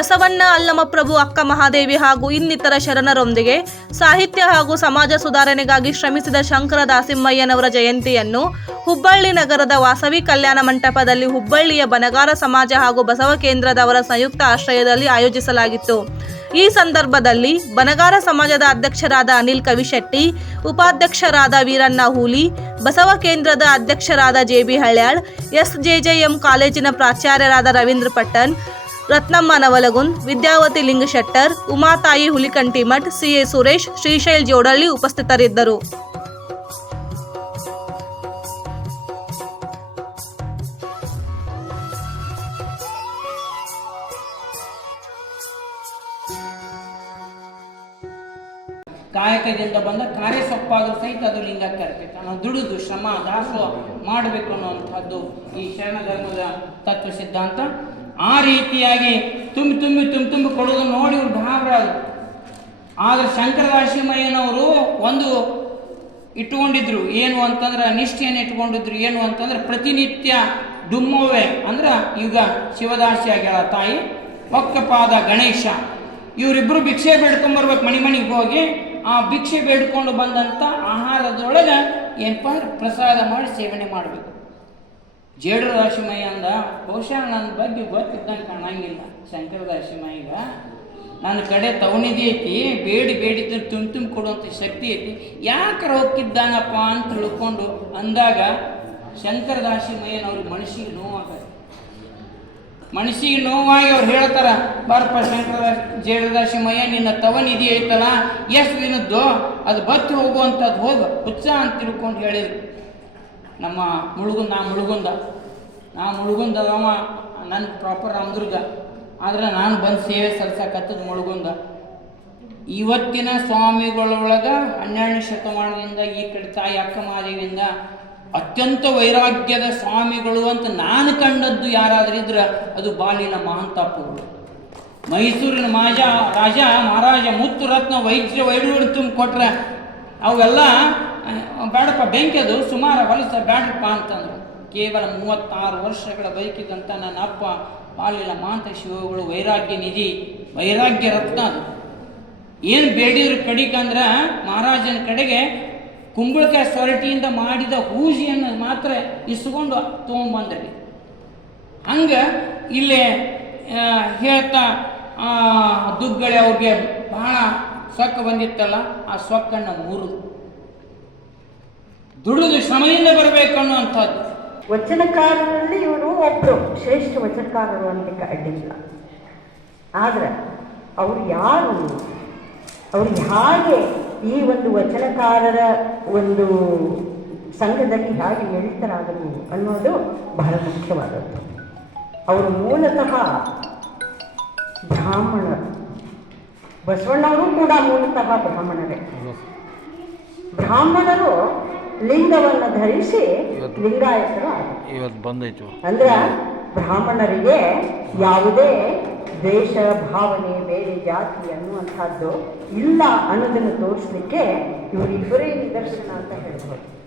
ಬಸವಣ್ಣ ಅಲ್ಲಮಪ್ರಭು ಅಕ್ಕ ಮಹಾದೇವಿ ಹಾಗೂ ಇನ್ನಿತರ ಶರಣರೊಂದಿಗೆ ಸಾಹಿತ್ಯ ಹಾಗೂ ಸಮಾಜ ಸುಧಾರಣೆಗಾಗಿ ಶ್ರಮಿಸಿದ ಶಂಕರ ದಾಸಿಮಯ್ಯನವರ ಜಯಂತಿಯನ್ನು ಹುಬ್ಬಳ್ಳಿ ನಗರದ ವಾಸವಿ ಕಲ್ಯಾಣ ಮಂಟಪದಲ್ಲಿ ಹುಬ್ಬಳ್ಳಿಯ ಬನಗಾರ ಸಮಾಜ ಹಾಗೂ ಬಸವ ಕೇಂದ್ರದವರ ಸಂಯುಕ್ತ ಆಶ್ರಯದಲ್ಲಿ ಆಯೋಜಿಸಲಾಗಿತ್ತು. ಈ ಸಂದರ್ಭದಲ್ಲಿ ಬನಗಾರ ಸಮಾಜದ ಅಧ್ಯಕ್ಷರಾದ ಅನಿಲ್ ಕವಿಶೆಟ್ಟಿ, ಉಪಾಧ್ಯಕ್ಷರಾದ ವೀರಣ್ಣ ಹೂಲಿ, ಬಸವ ಕೇಂದ್ರದ ಅಧ್ಯಕ್ಷರಾದ ಜೆಬಿ ಹಳ್ಯಾಳ್, ಎಸ್ ಜೆಜೆಎಂ ಕಾಲೇಜಿನ ಪ್ರಾಚಾರ್ಯರಾದ ರವೀಂದ್ರ ಪಟ್ಟಣ್ ರತ್ನಮ್ಮ ನವಲಗುಂದ್ ವಿದ್ಯಾವತಿ ಲಿಂಗಶೆಟ್ಟರ್, ಉಮಾತಾಯಿ ಹುಲಿಕಂಟಿಮಠ್ ಸಿಎ ಸುರೇಶ್, ಶ್ರೀಶೈಲ್ ಜೋಡಳ್ಳಿ ಉಪಸ್ಥಿತರಿದ್ದರು. ಕಾಯಕದಿಂದ ಬಂದ ಕಾರ್ಯ ಸೊಪ್ಪಾದರೂ ಸಹಿತ ಅದು ಲಿಂಗಕ್ಕೆ ಅರ್ಪಿತ. ದುಡಿದು ಶ್ರಮ, ದಾಸೋಹ ಮಾಡಬೇಕು ಅನ್ನುವಂಥದ್ದು ಈ ಶರಣ ಧರ್ಮದ ತತ್ವ ಸಿದ್ಧಾಂತ ಆ ರೀತಿಯಾಗಿ ತುಂಬಿ ತುಂಬಿ ತುಂಬಿ ತುಂಬಿ ಕೊಡೋದು ನೋಡಿ ಇವ್ರು ಗಾಬರಾದ್ರು ಆದರೆ ಶಂಕರದಾಶಿಮಯ್ಯನವರು ಒಂದು ಇಟ್ಕೊಂಡಿದ್ರು ಏನು ಅಂತಂದ್ರೆ ನಿಷ್ಠೆಯನ್ನು ಇಟ್ಕೊಂಡಿದ್ರು ಏನು ಅಂತಂದ್ರೆ ಪ್ರತಿನಿತ್ಯ ಡುಮ್ಮೋವೆ ಅಂದ್ರೆ ಈಗ ಶಿವದಾಸಿ ಆಗ್ಯಾಳ ತಾಯಿ, ಒಕ್ಕಪಾದ ಗಣೇಶ. ಇವರಿಬ್ಬರು ಭಿಕ್ಷೆ ಬೇಡ್ಕೊಂಬರ್ಬೇಕು, ಮನೆ ಮನೆಗೆ ಹೋಗಿ, ಆ ಭಿಕ್ಷೆ ಬೇಡ್ಕೊಂಡು ಬಂದಂಥ ಆಹಾರದೊಳಗೆ ಏನಪ್ಪ ಪ್ರಸಾದ ಮಾಡಿ ಸೇವನೆ ಮಾಡಬೇಕು. ಜೇಡರ ಅಂದ, ಬಹುಶಃ ನನ್ನ ಬಗ್ಗೆ ಗೊತ್ತಿದ್ದಂಗೆ ಕಾಣಂಗಿಲ್ಲ. ಶಂಕರ ರಾಶಿಮಯ್ಯಗ ನನ್ನ ಕಡೆ ತವನಿಧಿ ಐತಿ, ಬೇಡಿ ಬೇಡಿದ್ದು ತುಂಬ ತುಂಬ ಕೊಡುವಂಥ ಶಕ್ತಿ ಐತಿ, ಯಾಕರ ಹೋಗಿದ್ದಾನಪ್ಪ ಅಂತ ತಿಳ್ಕೊಂಡು ಅಂದಾಗ ಶಂಕರ ದಾಸಿಮಯ್ಯನವ್ರಿಗೆ ಮನಸ್ಸಿಗೆ ನೋವಾಗ ಮನಸ್ಸಿಗೆ ನೋವಾಗಿ ಅವ್ರು ಹೇಳ್ತಾರ, ಬಾರಪ್ಪ ಶಂಕರ ಜೇಡದಾಸಿಮಯ್ಯ ನಿನ್ನ ತವನಿಧಿ ಐತಲ್ಲ, ಎಷ್ಟು ದಿನದ್ದು ಅದು ಬತ್ತಿ ಹೋಗುವಂಥದ್ದು ಹೋಗು, ಹುಚ್ಚ ಅಂತ ತಿಳ್ಕೊಂಡು ಹೇಳಿದ್ರು. ನಮ್ಮ ಮುಳುಗುಂದ, ನಾ ಮುಳುಗುಂದ. ನಾ ಮುಳುಗುಂದ ಅವ ನನ್ನ ಪ್ರಾಪರ್ ರಾಮದುರ್ಗ ಆದ್ರೆ ನಾನು ಬಂದು ಸೇವೆ ಸಲ್ಸಕತ್ತದ ಮುಳುಗುಂದ. ಇವತ್ತಿನ ಸ್ವಾಮಿಗಳೊಳಗೆ ಹನ್ನೆರಡನೇ ಶತಮಾನದಿಂದ ಈ ಕಡೆ ತಾಯಿ ಅಕ್ಕ ಮಹಾದೇವಿಯಿಂದ ಅತ್ಯಂತ ವೈರಾಗ್ಯದ ಸ್ವಾಮಿಗಳು ಅಂತ ನಾನು ಕಂಡದ್ದು ಯಾರಾದ್ರೂ ಇದ್ರೆ ಅದು ಬಾಲಿನ ಮಹಾಂತಾಪುಗಳು ಮೈಸೂರಿನ ಮಾಜ, ರಾಜ ಮಹಾರಾಜ ಮುತ್ತು ರತ್ನ ವೈದ್ಯ ವೈಡೂರು ತುಂಬ ಕೊಟ್ರೆ ಅವೆಲ್ಲ ಬೇಡಪ್ಪ ಬೆಂಕಿ ಅದು ಸುಮಾರು ಹೊಲಸ ಬೇಡಪ್ಪ ಅಂತಂದ್ರು. ಕೇವಲ ಮೂವತ್ತಾರು ವರ್ಷಗಳ ಬದುಕಿದಂಥ ನನ್ನ ಅಪ್ಪ ಬಾಳಿಲ್ಲ ಮಾಂತ ಶಿವಗಳು, ವೈರಾಗ್ಯ ನಿಧಿ, ವೈರಾಗ್ಯ ರತ್ನ ಅದು. ಏನು ಬೇಡಿದ್ರು ಕಡಿಕಂದ್ರೆ ಮಹಾರಾಜನ ಕಡೆಗೆ ಕುಂಬಳಕಾಯಿ ಸೊರಟಿಯಿಂದ ಮಾಡಿದ ಹೂಜಿಯನ್ನು ಮಾತ್ರ ಇಸ್ಕೊಂಡು ತೊಗೊಂಬಂದ್ರಿ ಹಂಗೆ ಇಲ್ಲೇ ಹೇಳ್ತಾ ದುಗ್ಗಳೆ ಅವ್ರಿಗೆ ಬಹಳ ಸೊಕ್ಕ ಬಂದಿತ್ತಲ್ಲ, ಆ ಸೊಕ್ಕನ್ನು ಮೂರು ದುಡಿದು ಶ್ರಮದಿಂದ ಬರಬೇಕು ಅನ್ನುವಂಥದ್ದು. ವಚನಕಾರರಲ್ಲಿ ಇವರು ಒಬ್ಬರು ಶ್ರೇಷ್ಠ ವಚನಕಾರರು ಅನ್ನಲಿಕ್ಕೆ ಅಡ್ಡಿಲ್ಲ ಆದರೆ ಅವರು ಯಾರು? ಅವರು ಹೇಗೆ ಈ ಒಂದು ವಚನಕಾರರ ಒಂದು ಸಂಘದಲ್ಲಿ ಹೇಗೆ ಎಳಿತರಾದರು ಅನ್ನೋದು ಬಹಳ ಮುಖ್ಯವಾದದ್ದು. ಅವರು ಮೂಲತಃ ಬ್ರಾಹ್ಮಣರು ಬಸವಣ್ಣವರು ಕೂಡ ಮೂಲತಃ ಬ್ರಾಹ್ಮಣರೇ. ಬ್ರಾಹ್ಮಣರು ಲಿಂಗವನ್ನು ಧರಿಸಿ ಲಿಂಗಾಯತರು ಇವತ್ತು ಬಂದೈತು. ಅಂದ್ರೆ ಬ್ರಾಹ್ಮಣರಿಗೆ ಯಾವುದೇ ದೇಶ ಭಾವನೆ ಬೇರೆ ಜಾತಿ ಅನ್ನುವಂಥದ್ದು ಇಲ್ಲ ಅನ್ನೋದನ್ನು ತೋರಿಸ್ಲಿಕ್ಕೆ ಇವರಿಬ್ಬರೇ ನಿದರ್ಶನ ಅಂತ ಹೇಳ್ಬೋದು.